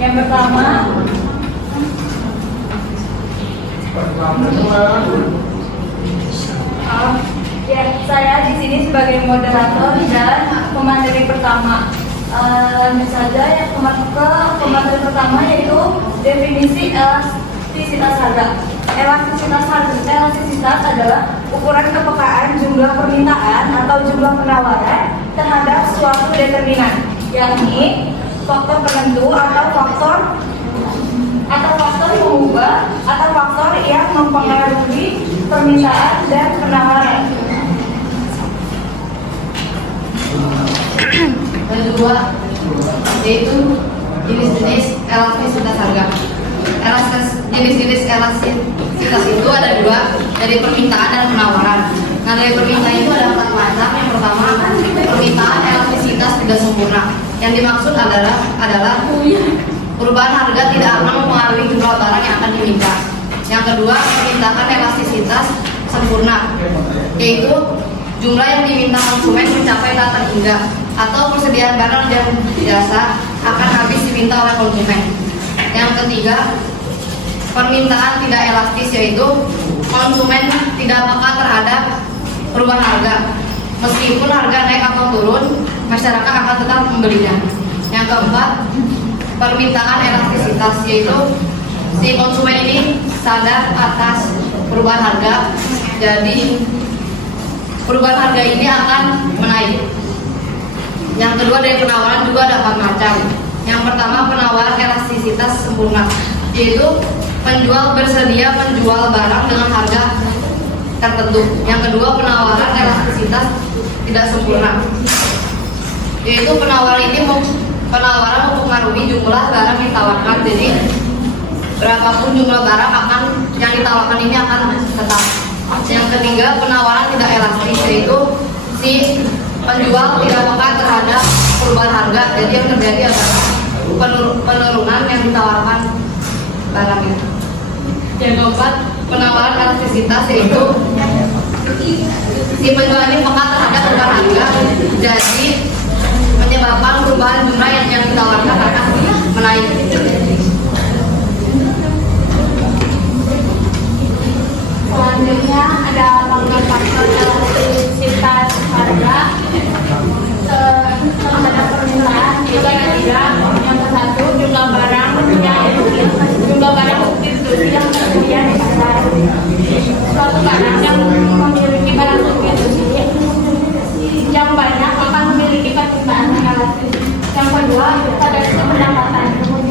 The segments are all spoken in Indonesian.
Yang pertama, ya, saya di sini sebagai moderator dan pemateri pertama. Lanjut saja yang ke pemateri pertama, yaitu definisi elastisitas harga. Elastisitas adalah ukuran kepekaan jumlah permintaan atau jumlah penawaran terhadap suatu determinan, yakni faktor penentu atau faktor pengubah atau faktor yang mempengaruhi permintaan dan penawaran. Yang kedua yaitu jenis-jenis elastisitas harga. Jenis-jenis elastisitas itu ada dua, dari permintaan dan penawaran. Nah, dari permintaan itu ada 4 macam. Yang pertama, permintaan elastisitas tidak sempurna. Yang dimaksud adalah perubahan harga tidak akan mempengaruhi jumlah barang yang akan diminta. Yang kedua, permintaan elastisitas sempurna, yaitu jumlah yang diminta konsumen mencapai tak terhingga atau persediaan barang dan jasa akan habis diminta oleh konsumen. Yang ketiga, permintaan tidak elastis, yaitu konsumen tidak peka terhadap perubahan harga. Meskipun harga naik atau turun, masyarakat akan tetap membelinya. Yang keempat, permintaan elastisitas, yaitu si konsumen ini sadar atas perubahan harga, jadi perubahan harga ini akan menaik. Yang kedua, dari penawaran juga ada 4 macam. Yang pertama, penawaran elastisitas sempurna, yaitu penjual bersedia menjual barang dengan harga tertentu. Yang kedua, penawaran elastisitas tidak sempurna, yaitu penawaran mempengaruhi jumlah barang yang ditawarkan. Jadi berapapun jumlah barang yang ditawarkan ini akan tetap. Yang ketiga, penawaran tidak elastis, yaitu si penjual tidak peka terhadap perubahan harga. Jadi yang terjadi adalah penurunan yang ditawarkan barang itu. Yang keempat, penawaran elastisitas, yaitu si penjual ini peka terhadap perubahan harga, jadi menyebabkan perubahan jumlah yang ditawarkan akan menaik. Selanjutnya ada faktor elastisitas harga terhadap permintaan. Yang ketiga, yang ke-1, jumlah barang substitusi yang tersedia di pasar. Suatu barang yang memiliki barang substitusi yang banyak akan memiliki permintaan elastis. Yang kedua, variasi pendapatan.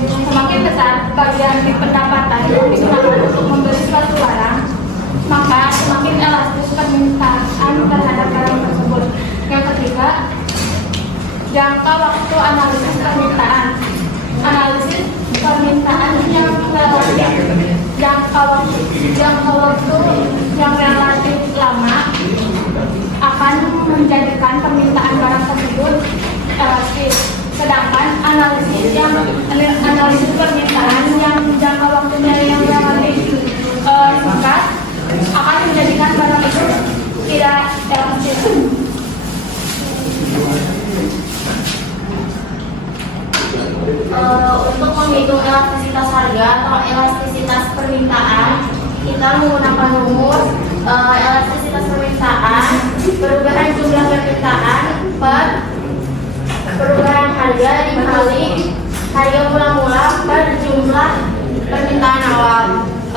Semakin besar bagian di pendapatan yang digunakan untuk membeli suatu barang, maka semakin elastis permintaan terhadap barang tersebut. Yang ketiga, jangka waktu analisis permintaan. Analisis permintaan yang relatif, jangka waktu yang relatif lama akan menjadikan permintaan barang tersebut elastis. Sedangkan analisis permintaan yang jangka waktunya yang relatif singkat akan menjadikan barang itu tidak elastis. Untuk menghitung elastisitas harga atau elastisitas permintaan, kita menggunakan rumus elastisitas permintaan, perubahan jumlah permintaan per perubahan harga dikali harga mula-mula per jumlah permintaan awal.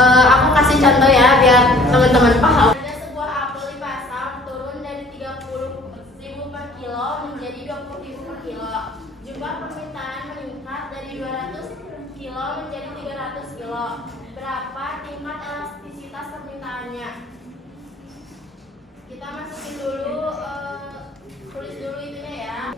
Aku kasih contoh ya biar teman-teman paham. Ada sebuah apel di pasar turun dari 30.000 per kilo menjadi 20.000 per kilo. Jumlah permintaan meningkat dari 200 kilo menjadi 300 kilo. Berapa tingkat elastisitas permintaannya? Kita masukin dulu, tulis dulu itunya ya.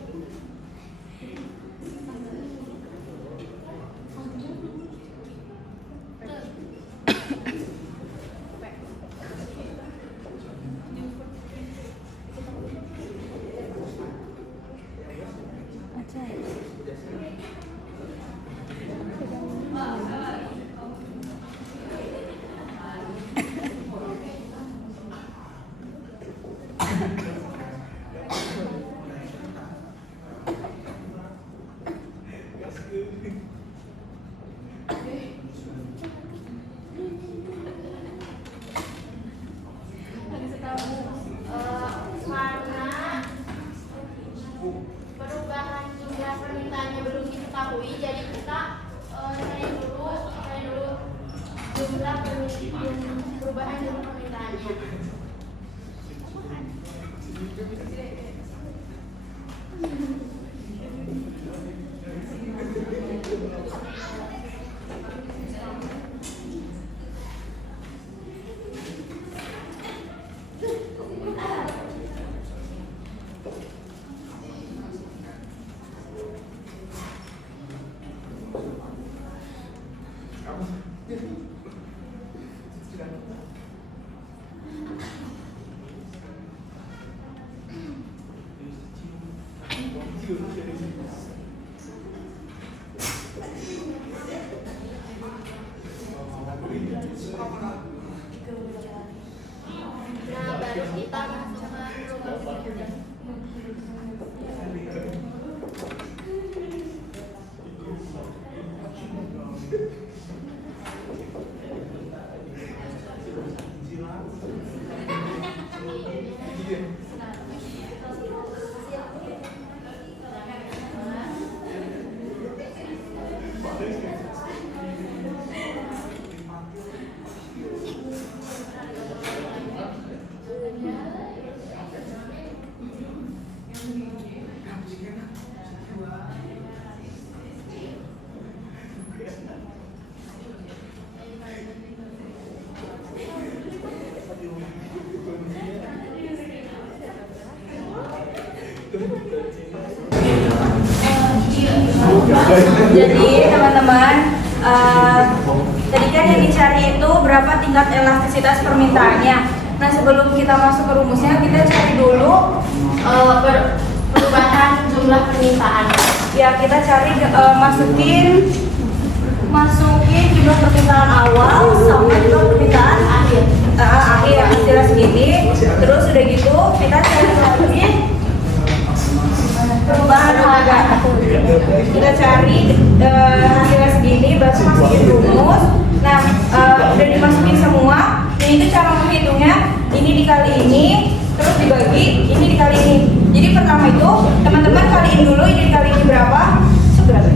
diketahui, jadi kita cari dulu jumlah perubahan jumlah permintaannya. Nah, baru kita masuk ke perubahan. Jadi teman-teman, tadi kan yang dicari itu berapa tingkat elastisitas permintaannya. Nah sebelum kita masuk ke rumusnya, kita cari dulu Perubahan jumlah permintaan. ya kita cari masukin jumlah permintaan awal sama jumlah permintaan akhir hasilnya segini. Terus udah gitu kita cari lagi perubahan harga. Kita cari hasilnya segini, baru masukin rumus. Nah, udah dimasukin semua. Ini itu cara menghitungnya. Ini dikali ini, terus dibagi. Ini dikali ini. Jadi pertama itu teman-teman kaliin dulu ini dikali ini berapa? Seberapa?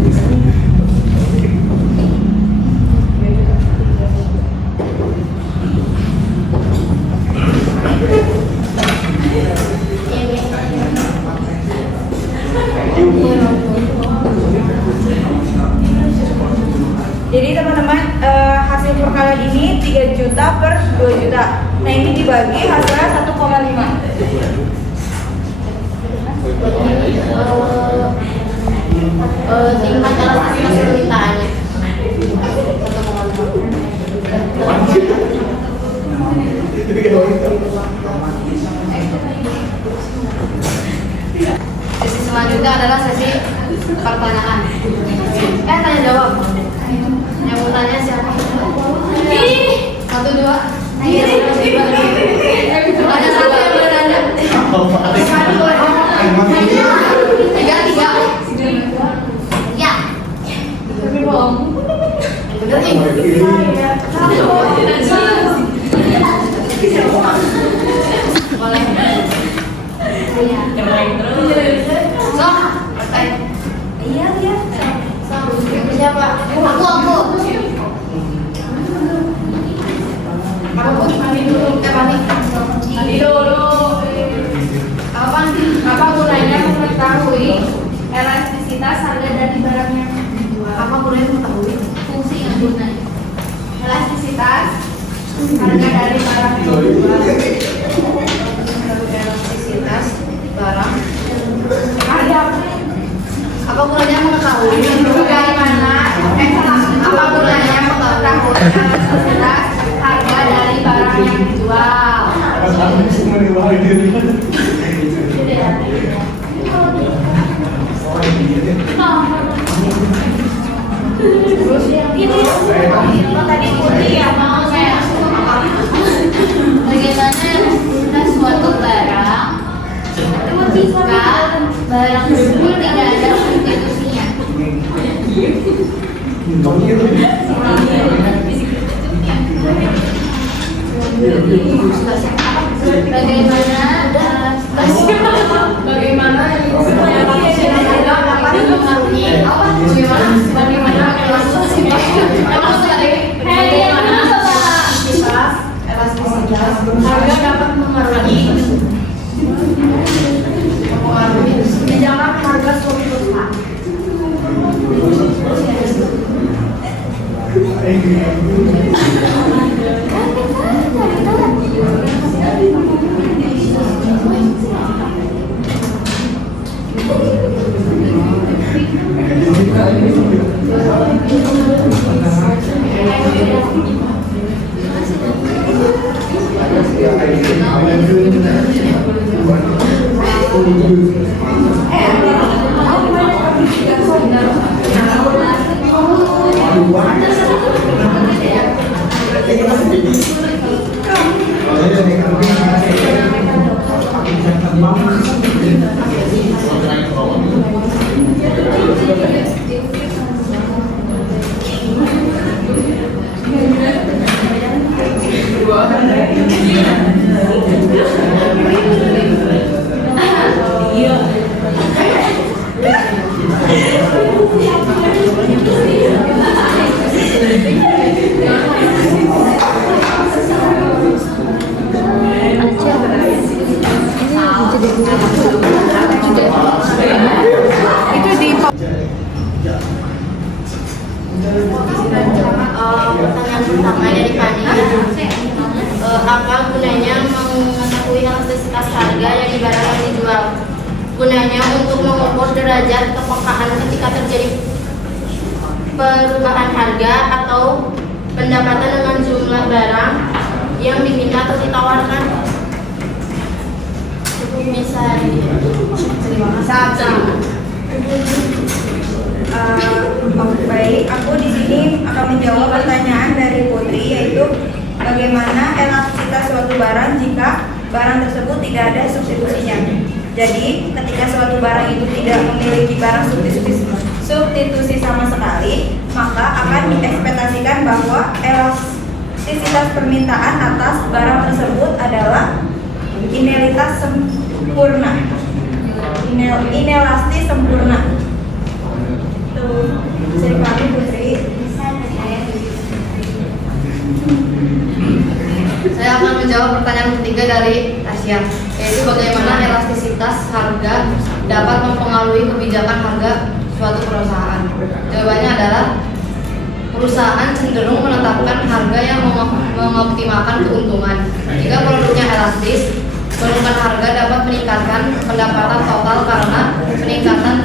Jadi teman-teman hasil perkalian ini 3 juta per 2 juta. Nah ini dibagi hasilnya 1,5. Tingkat elastisitas permintaannya. Sesi selanjutnya adalah sesi pertanyaan. Tanya jawab. Yang mau tanya siapa? 1, 2. Ada satu yang boleh nanya. 3. Ya. Tapi bohong. Bener nih. Boleh. So, Iya. Siapa? aku. Mandi dulu. Apa gunanya mengetahui elastisitas harga dari barang yang dijual? Apa gunanya mengetahui? Fungsi yang gunanya. Elastisitas harga dari barang yang dijual. Elastisitas barang. Harga Apa gunanya mengetahui? bagaimana? Apa gunanya mengetahui elastisitas harga dari barang yang dijual? Ini tadi kunci ya mau saya. Bagaimana guna suatu barang jika barang tersebut tidak ada substitusinya? Bagaimana Bagaimana supaya manusia dapat mempengaruhi Bagaimana elastisitas harga dapat mempengaruhi kebijakan harga suatu perusahaan. Pertanyaan pertama dari Fani, apa gunanya mengetahui elastisitas harga yang barang yang dijual? Gunanya untuk mengukur derajat kepekaan ketika terjadi perubahan harga atau pendapatan dengan jumlah barang yang diminta atau ditawarkan. Bisa baik, aku di sini akan menjawab pertanyaan dari Putri, yaitu bagaimana elastisitas suatu barang jika barang tersebut tidak ada substitusinya. Jadi, ketika suatu barang itu tidak memiliki barang substitusi sama sekali, maka akan diekspektasikan bahwa elastisitas permintaan atas barang tersebut adalah inelastis sempurna. Inelastis sempurna. Bisa dipahami, Putri? Saya akan menjawab pertanyaan ketiga dari Tasya, yaitu bagaimana elastisitas harga dapat mempengaruhi kebijakan harga suatu perusahaan. Jawabannya adalah perusahaan cenderung menetapkan harga yang mengoptimalkan keuntungan. Jika produknya elastis, penentuan harga dapat meningkatkan pendapatan total karena peningkatan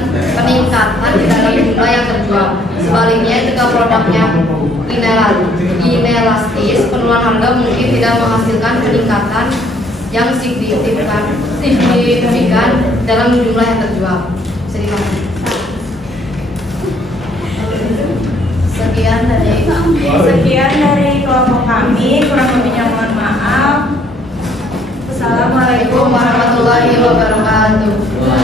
di dalam jumlah yang terjual. Sebaliknya, jika produknya inelastis, penurunan harga mungkin tidak menghasilkan peningkatan yang signifikan dalam jumlah yang terjual. sekian dari kelompok kami, kurang lebihnya mohon maaf. Assalamualaikum Assalamualaikum warahmatullahi wabarakatuh.